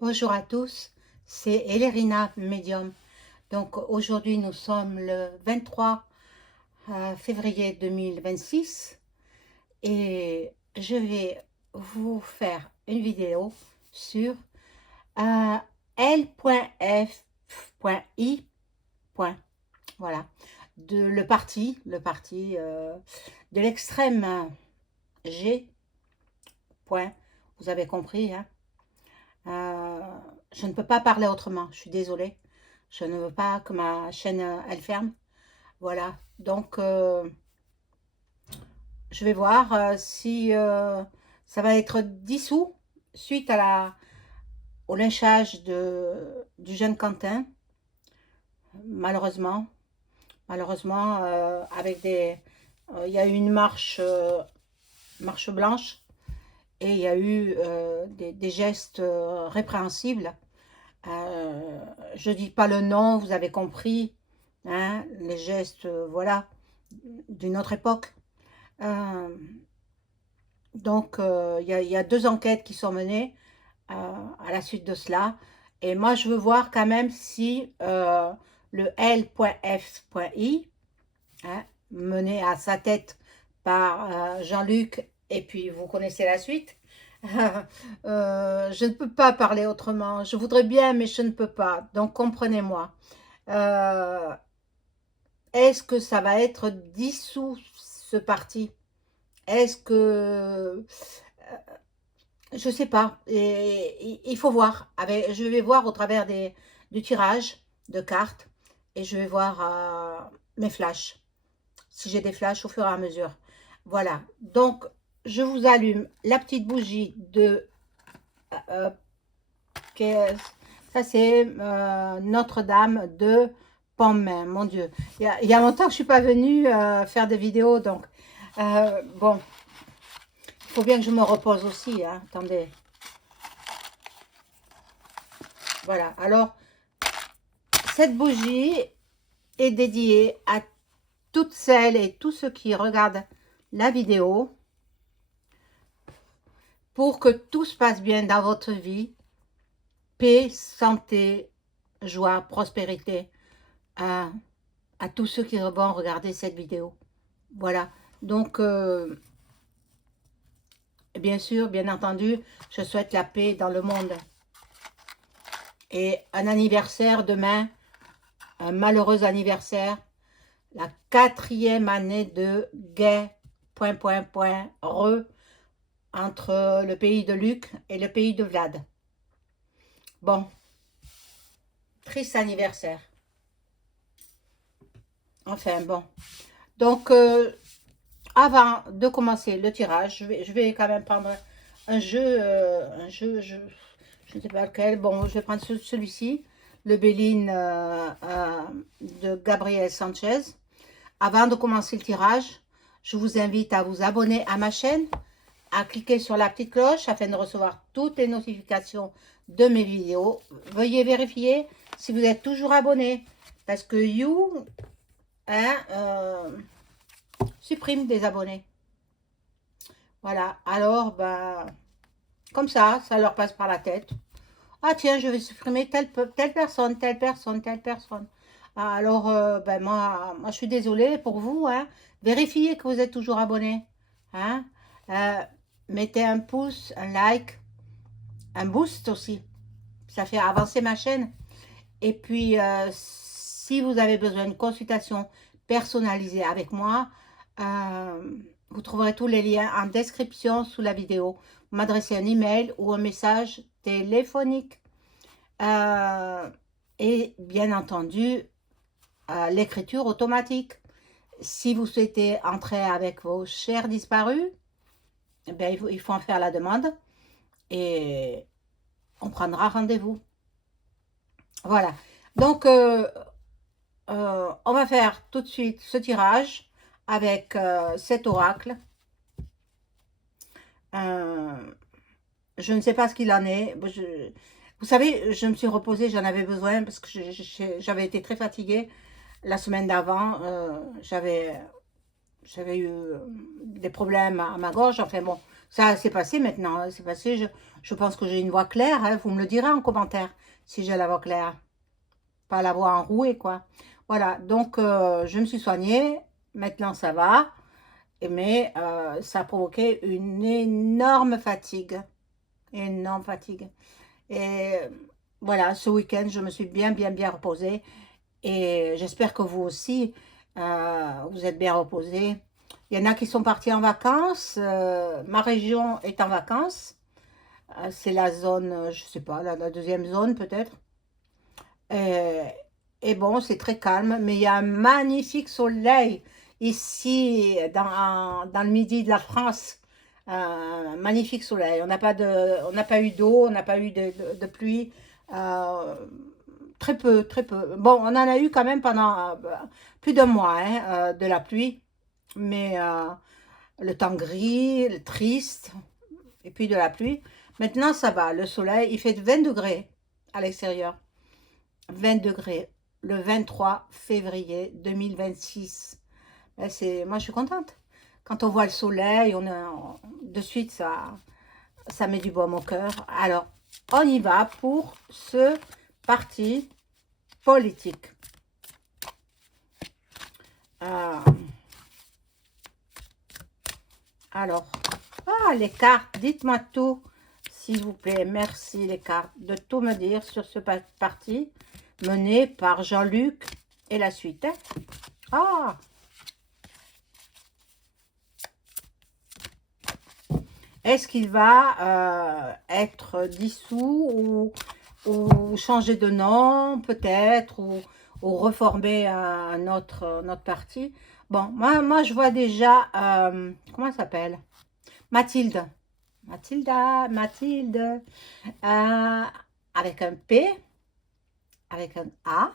Bonjour à tous, c'est Elérina Medium. Donc aujourd'hui nous sommes le 23 février 2026 et je vais vous faire une vidéo sur euh, L.F.I. Voilà, le parti de l'extrême G. Vous avez compris, hein? Euh, je ne peux pas parler autrement, je suis désolée. Je ne veux pas que ma chaîne, elle ferme. Voilà, donc je vais voir si ça va être dissous suite au lynchage du jeune Quentin. Malheureusement, avec il y a eu une marche blanche et il y a eu des gestes répréhensibles. Je dis pas le nom, vous avez compris, hein, les gestes, voilà, d'une autre époque. Euh, donc, il y a deux enquêtes qui sont menées à la suite de cela. Et moi, je veux voir quand même si le L.F.I, hein, mené à sa tête par Jean-Luc, et puis vous connaissez la suite. Je ne peux pas parler autrement. Je voudrais bien, mais je ne peux pas. Donc comprenez-moi. Euh, Est-ce que ça va être dissous ce parti? Est-ce que je sais pas. Et il faut voir. Je vais voir au travers du tirage de cartes et je vais voir mes flashs. Si j'ai des flashs au fur et à mesure. Voilà. Donc je vous allume la petite bougie de euh, ça c'est Notre-Dame de Pommern, mon Dieu. Il y a longtemps que je ne suis pas venue faire des vidéos, donc bon, il faut bien que je me repose aussi, hein. Attendez. Voilà, alors cette bougie est dédiée à toutes celles et tous ceux qui regardent la vidéo pour que tout se passe bien dans votre vie. Paix, santé, joie, prospérité à tous ceux qui vont regarder cette vidéo. Voilà, donc bien sûr, bien entendu, je souhaite la paix dans le monde. Et un anniversaire demain, un malheureux anniversaire, la 4e année de guerre, entre le pays de Luc et le pays de Vlad. Bon, triste anniversaire. Enfin bon. Donc, avant de commencer le tirage, je vais quand même prendre un jeu, je ne sais pas lequel. Bon, je vais prendre celui-ci, le Béline de Gabriel Sanchez. Avant de commencer le tirage, je vous invite à vous abonner à ma chaîne, à cliquer sur la petite cloche afin de recevoir toutes les notifications de mes vidéos. Veuillez vérifier si vous êtes toujours abonné, parce que You hein, supprime des abonnés. Voilà, alors, ben, comme ça leur passe par la tête. Ah tiens, je vais supprimer telle personne, telle personne, telle personne. Ah, alors, ben moi, je suis désolée pour vous, hein. Vérifiez que vous êtes toujours abonné, hein. Euh, Mettez un pouce, un like, un boost aussi. Ça fait avancer ma chaîne. Et puis, si vous avez besoin d'une consultation personnalisée avec moi, euh, vous trouverez tous les liens en description sous la vidéo. Vous m'adressez un email ou un message téléphonique. Euh, et bien entendu, l'écriture automatique. Si vous souhaitez entrer avec vos chers disparus, eh bien, il faut en faire la demande et on prendra rendez-vous. Voilà. Donc, on va faire tout de suite ce tirage avec cet oracle. Je ne sais pas ce qu'il en est. Vous savez, je me suis reposée, j'en avais besoin parce que j'avais été très fatiguée la semaine d'avant. J'avais eu des problèmes à ma gorge. Enfin bon, Ça, c'est passé maintenant, hein, c'est passé. Je pense que j'ai une voix claire, hein, vous me le direz en commentaire si j'ai la voix claire. Pas la voix enrouée, quoi. Voilà, donc je me suis soignée. Maintenant, ça va. Mais ça a provoqué une énorme fatigue. Énorme fatigue. Et voilà, ce week-end, je me suis bien reposée. Et j'espère que vous aussi, vous êtes bien reposés. Il y en a qui sont partis en vacances. Ma région est en vacances. C'est la zone, je sais pas, la deuxième zone peut-être. Et, et bon, c'est très calme, mais il y a un magnifique soleil ici dans le midi de la France. Un magnifique soleil. On n'a pas eu d'eau, on n'a pas eu de pluie. Euh, Très peu, très peu. Bon, on en a eu quand même pendant plus d'un mois, hein, de la pluie, mais le temps gris, le triste, et puis de la pluie. Maintenant, ça va. Le soleil, il fait 20 degrés à l'extérieur. 20 degrés le 23 février 2026. Moi, je suis contente. Quand on voit le soleil, de suite, ça met du baume au cœur. Alors, on y va pour ce parti politique. Euh, alors, les cartes, dites-moi tout, s'il vous plaît. Merci les cartes de tout me dire sur ce parti mené par Jean-Luc et la suite. Hein. Ah, est-ce qu'il va être dissous ou changer de nom peut-être ou reformer notre parti? Bon, moi je vois déjà, comment elle s'appelle? Mathilde. Mathilde, euh, avec un P, avec un A,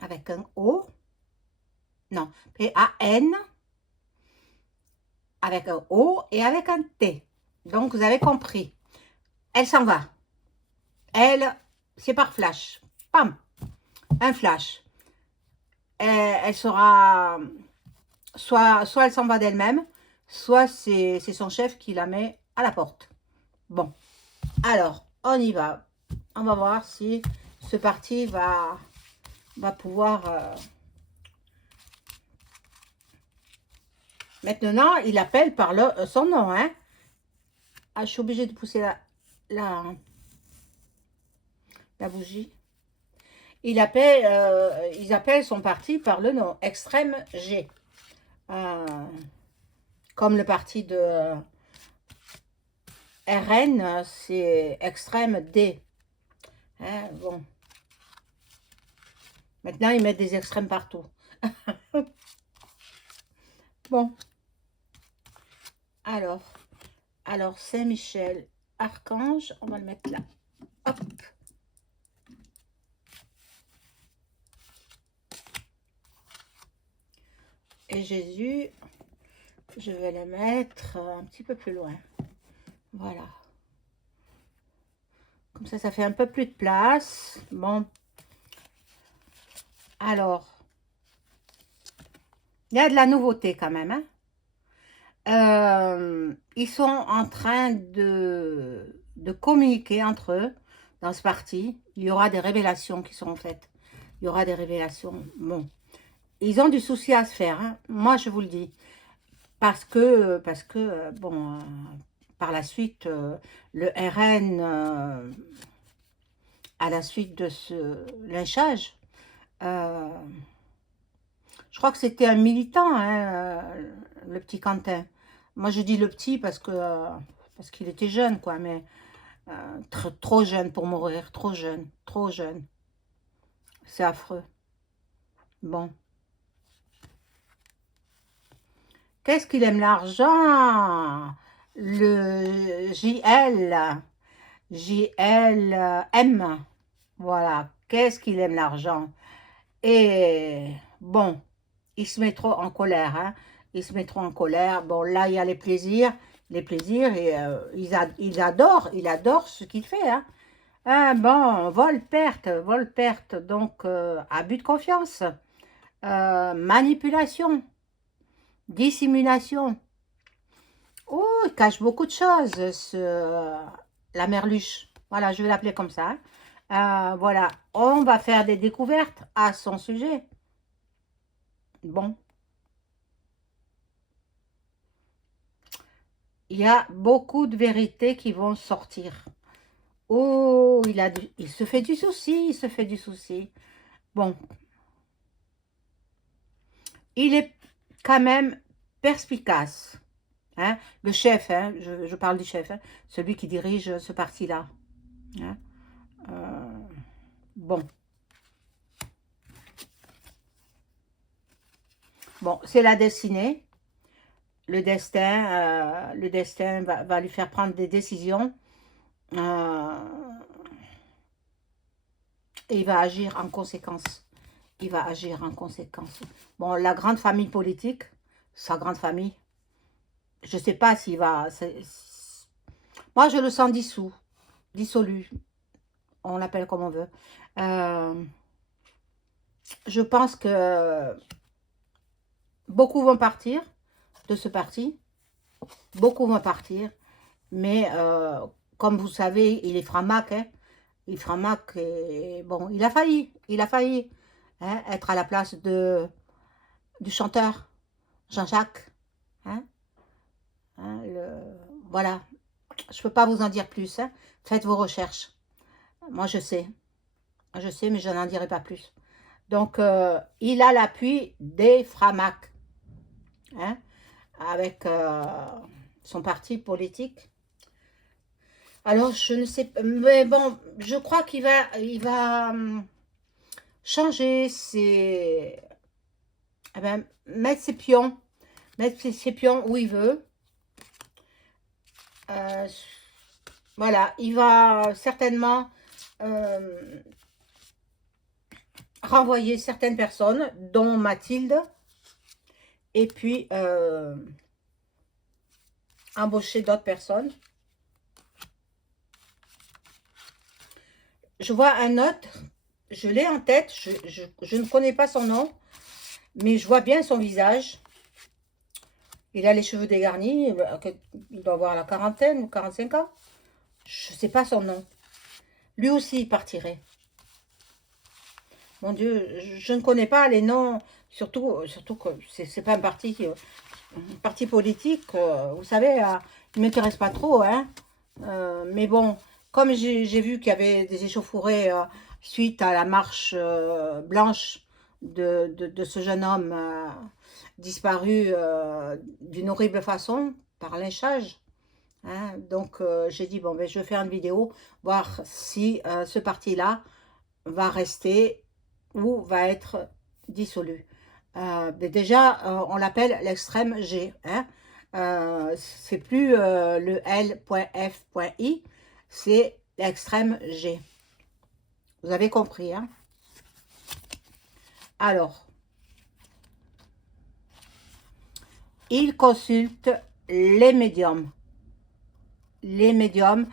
avec un O, non, P-A-N, avec un O et avec un T. Donc, vous avez compris. Elle s'en va. Elle, c'est par flash. Pam, un flash. Elle sera, soit elle s'en va d'elle-même, soit c'est son chef qui la met à la porte. Bon, alors, on y va. On va voir si ce parti va pouvoir... Maintenant, il appelle par son nom. Hein. Ah, je suis obligée de pousser la, la bougie. Ils appellent son parti par le nom, Extrême G. Comme le parti de RN, c'est Extrême D. Hein, bon. Maintenant, ils mettent des extrêmes partout. Bon. Alors Saint-Michel, Archange, on va le mettre là. Hop. Et Jésus, je vais le mettre un petit peu plus loin. Voilà. Comme ça fait un peu plus de place. Bon. Alors, il y a de la nouveauté quand même. Hein. Ils sont en train de communiquer entre eux dans ce parti. Il y aura des révélations qui seront faites. Il y aura des révélations. Bon. Ils ont du souci à se faire. Hein. Moi, je vous le dis. Parce que bon, par la suite, le RN, à la suite de ce lynchage, je crois que c'était un militant, hein, le petit Quentin. Moi, je dis le petit parce qu'il était jeune, quoi, mais trop jeune pour mourir, trop jeune, trop jeune. C'est affreux. Bon. Qu'est-ce qu'il aime l'argent? Le JLM. Voilà. Qu'est-ce qu'il aime l'argent? Et bon, ils se mettront en colère. Hein. Ils se mettront en colère. Bon, là, il y a les plaisirs. Les plaisirs, et il adore ce qu'il fait. Hein. Ah, bon, vol-perte. Donc, abus de confiance. Manipulation. Dissimulation. Oh, il cache beaucoup de choses, la merluche. Voilà, je vais l'appeler comme ça. Voilà, on va faire des découvertes à son sujet. Bon, il y a beaucoup de vérités qui vont sortir. Oh, il se fait du souci, il se fait du souci. Bon, il est quand même perspicace. Hein, le chef, hein, je parle du chef, hein, celui qui dirige ce parti-là. Hein. Euh, bon, bon, c'est la destinée. Le destin va lui faire prendre des décisions euh, et il va agir en conséquence. Il va agir en conséquence. Bon, la grande famille politique, sa grande famille, je ne sais pas s'il va... Moi, je le sens dissous, dissolu, on l'appelle comme on veut. Euh, je pense que beaucoup vont partir de ce parti, beaucoup vont partir, mais comme vous savez, il est framac, hein, il framac, et bon, il a failli hein, être à la place du chanteur Jean-Jacques, hein, hein, voilà, je ne peux pas vous en dire plus, hein. Faites vos recherches, moi je sais, mais je n'en dirai pas plus. Donc, il a l'appui des framac, hein, avec son parti politique. Alors, je ne sais pas, mais bon, je crois il va changer ses, eh ben, mettre ses pions où il veut. Euh, voilà, il va certainement euh, renvoyer certaines personnes, dont Mathilde, et puis embaucher d'autres personnes. Je vois un autre, je l'ai en tête, je ne connais pas son nom, mais je vois bien son visage. Il a les cheveux dégarnis, il doit avoir la quarantaine ou 45 ans. Je ne sais pas son nom. Lui aussi, il partirait. Mon Dieu, je ne connais pas les noms, surtout que c'est pas un parti politique, vous savez, il ne m'intéresse pas trop, hein. Mais bon, comme j'ai vu qu'il y avait des échauffourées suite à la marche blanche de ce jeune homme disparu d'une horrible façon, par lynchage, hein. Donc j'ai dit, bon, ben, je vais faire une vidéo, voir si ce parti-là va rester ou va être dissolu. Mais déjà, on l'appelle l'extrême G. Hein. C'est plus le L.F.I, c'est l'extrême G. Vous avez compris, hein? Alors, il consulte les médiums. Les médiums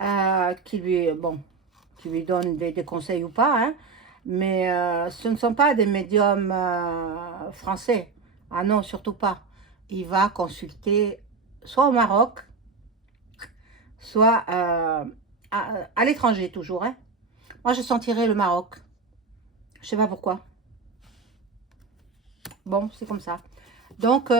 bon, qui lui donnent des conseils ou pas, hein, mais ce ne sont pas des médiums français. Ah non, surtout pas. Il va consulter soit au Maroc, soit à l'étranger toujours. Hein. Moi, je sentirais le Maroc. Je sais pas pourquoi. Bon, c'est comme ça. Donc,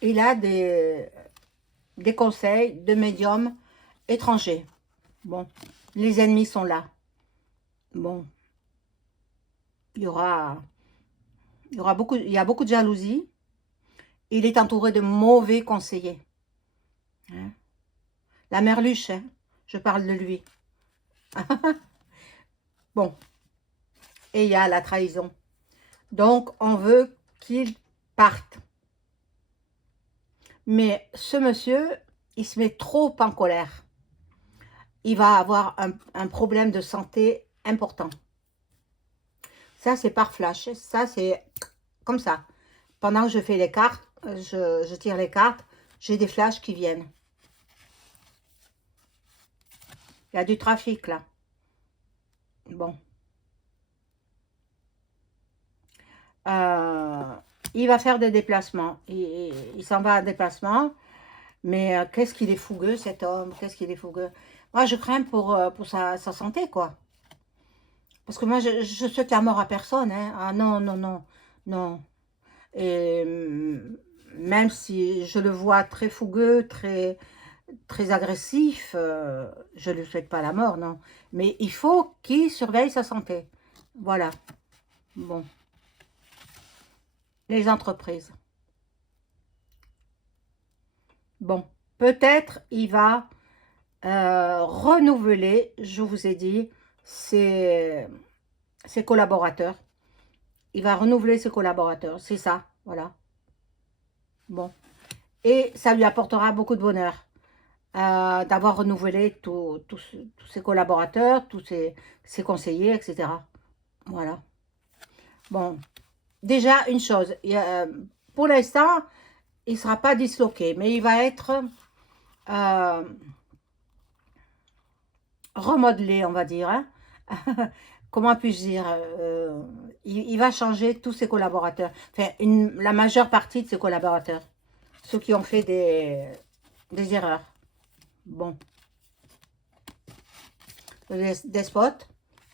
il a des conseils de médiums étrangers. Bon, les ennemis sont là. Bon, il y aura, il y a beaucoup de jalousie. Il est entouré de mauvais conseillers. Hein. La merluche, hein, je parle de lui. Bon, et il y a la trahison. Donc, on veut qu'il parte. Mais ce monsieur, il se met trop en colère. Il va avoir un problème de santé important. Ça, c'est par flash. Ça, c'est comme ça. Pendant que je fais les cartes, je tire les cartes, j'ai des flashs qui viennent. Il y a du trafic, là. Bon. Il va faire des déplacements. Il s'en va en déplacement. Mais qu'est-ce qu'il est fougueux, cet homme, qu'est-ce qu'il est fougueux. Moi, je crains pour sa santé, quoi. Parce que moi, je souhaite la mort à personne, hein. Ah non, non, non, non. Et même si je le vois très fougueux, très agressif, je ne lui souhaite pas la mort, non. Mais il faut qu'il surveille sa santé. Voilà. Bon, les entreprises. Bon, peut-être il va renouveler, je vous ai dit, ses collaborateurs. Il va renouveler ses collaborateurs, c'est ça, voilà. Bon, et ça lui apportera beaucoup de bonheur d'avoir renouvelé tous ses collaborateurs, ses conseillers, etc. Voilà. Bon, déjà une chose, pour l'instant, il ne sera pas disloqué, mais il va être euh, remodelé, on va dire. Hein. Comment puis-je dire il va changer tous ses collaborateurs. Enfin, la majeure partie de ses collaborateurs. Ceux qui ont fait des erreurs. Bon. Le despote.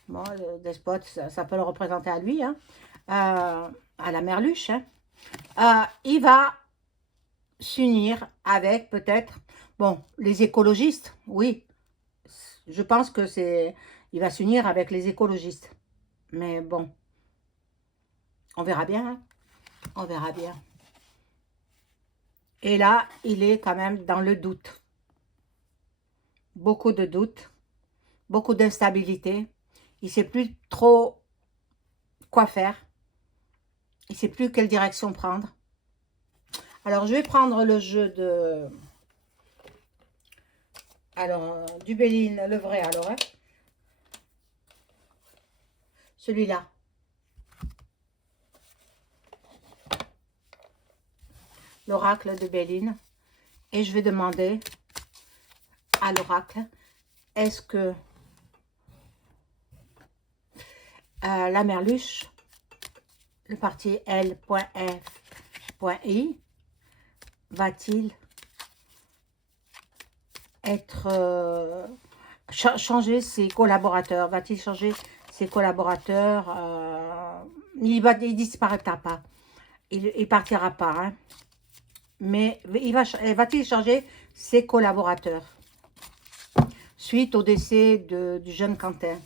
Bon, le despote, ça peut le représenter à lui. Hein. À la merluche. Hein. Il va s'unir avec peut-être, bon, les écologistes, oui, je pense que il va s'unir avec les écologistes, mais bon, on verra bien, hein. On verra bien. Et là, il est quand même dans le doute, beaucoup de doutes, beaucoup d'instabilité, il ne sait plus trop quoi faire, il ne sait plus quelle direction prendre. Alors, je vais prendre le jeu de... Alors, du Béline, le vrai, alors, hein. Celui-là. L'oracle de Béline. Et je vais demander à l'oracle, est-ce que la merluche, le parti L.F.I, va-t-il être changer ses collaborateurs? Va-t-il changer ses collaborateurs? Il disparaîtra pas. Il partira pas. Hein. Mais va-t-il changer ses collaborateurs suite au décès du jeune Quentin?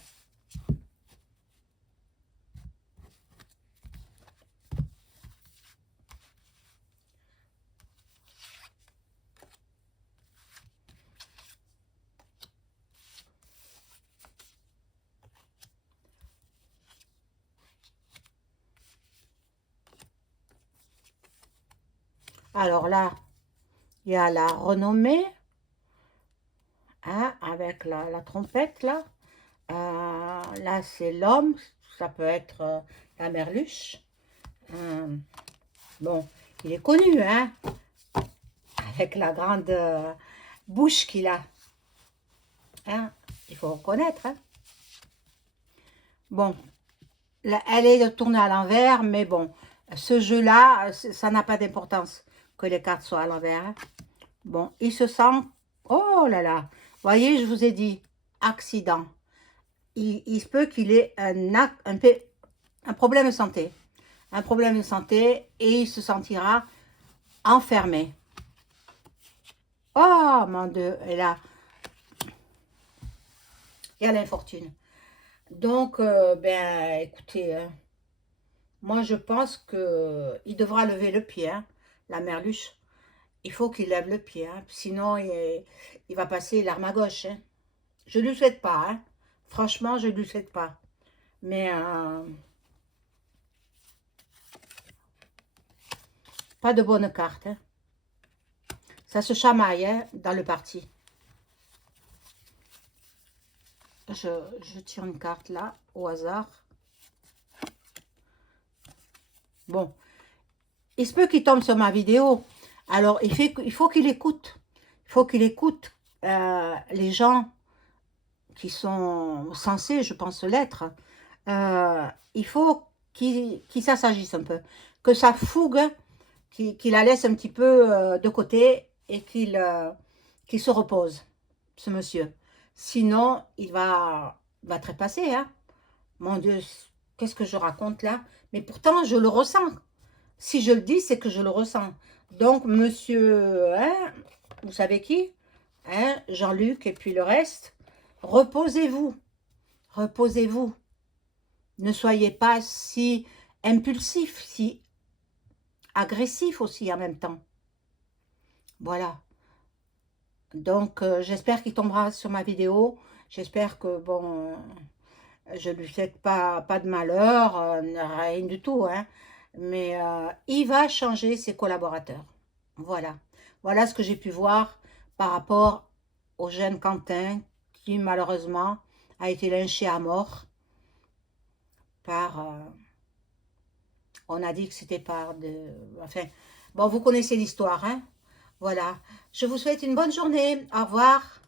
Alors là, il y a la renommée, hein, avec la trompette, là. Là, c'est l'homme, ça peut être la merluche. Bon, il est connu, hein, avec la grande bouche qu'il a. Hein, il faut reconnaître. Hein. Bon, là, elle est tournée à l'envers, mais bon, ce jeu-là, ça n'a pas d'importance que les cartes soient à l'envers. Hein. Bon, il se sent... Oh là là, voyez, je vous ai dit, accident. Il se peut qu'il ait un problème de santé. Un problème de santé et il se sentira enfermé. Oh mon Dieu, et là, il y a l'infortune. Donc, ben, écoutez, hein, moi je pense qu'il devra lever le pied, hein, la merluche. Il faut qu'il lève le pied, hein, sinon il va passer l'arme à gauche. Hein. Je ne lui souhaite pas, hein. Franchement, je ne lui souhaite pas. Mais pas de bonne carte. Hein. Ça se chamaille hein, dans le parti. Je tire une carte là, au hasard. Bon, il se peut qu'il tombe sur ma vidéo. Alors, il faut qu'il écoute. Il faut qu'il écoute les gens qui sont censés, je pense, l'être. Il faut qu'il s'assagisse un peu. Que sa fougue, qu'il la laisse un petit peu de côté et qu'il se repose, ce monsieur. Sinon, il va trépasser, hein. Mon Dieu, qu'est-ce que je raconte là? Mais pourtant, je le ressens. Si je le dis, c'est que je le ressens. Donc, monsieur, hein, vous savez qui? Hein, Jean-Luc et puis le reste, reposez-vous. Reposez-vous. Ne soyez pas si impulsif, si agressif aussi en même temps. Voilà. Donc, j'espère qu'il tombera sur ma vidéo. J'espère que, bon, je ne lui souhaite pas de malheur, rien du tout, hein. Mais il va changer ses collaborateurs. Voilà. Voilà ce que j'ai pu voir par rapport au jeune Quentin qui, malheureusement, a été lynché à mort par... on a dit que c'était par de... Enfin, bon, vous connaissez l'histoire, hein. Voilà. Je vous souhaite une bonne journée. Au revoir.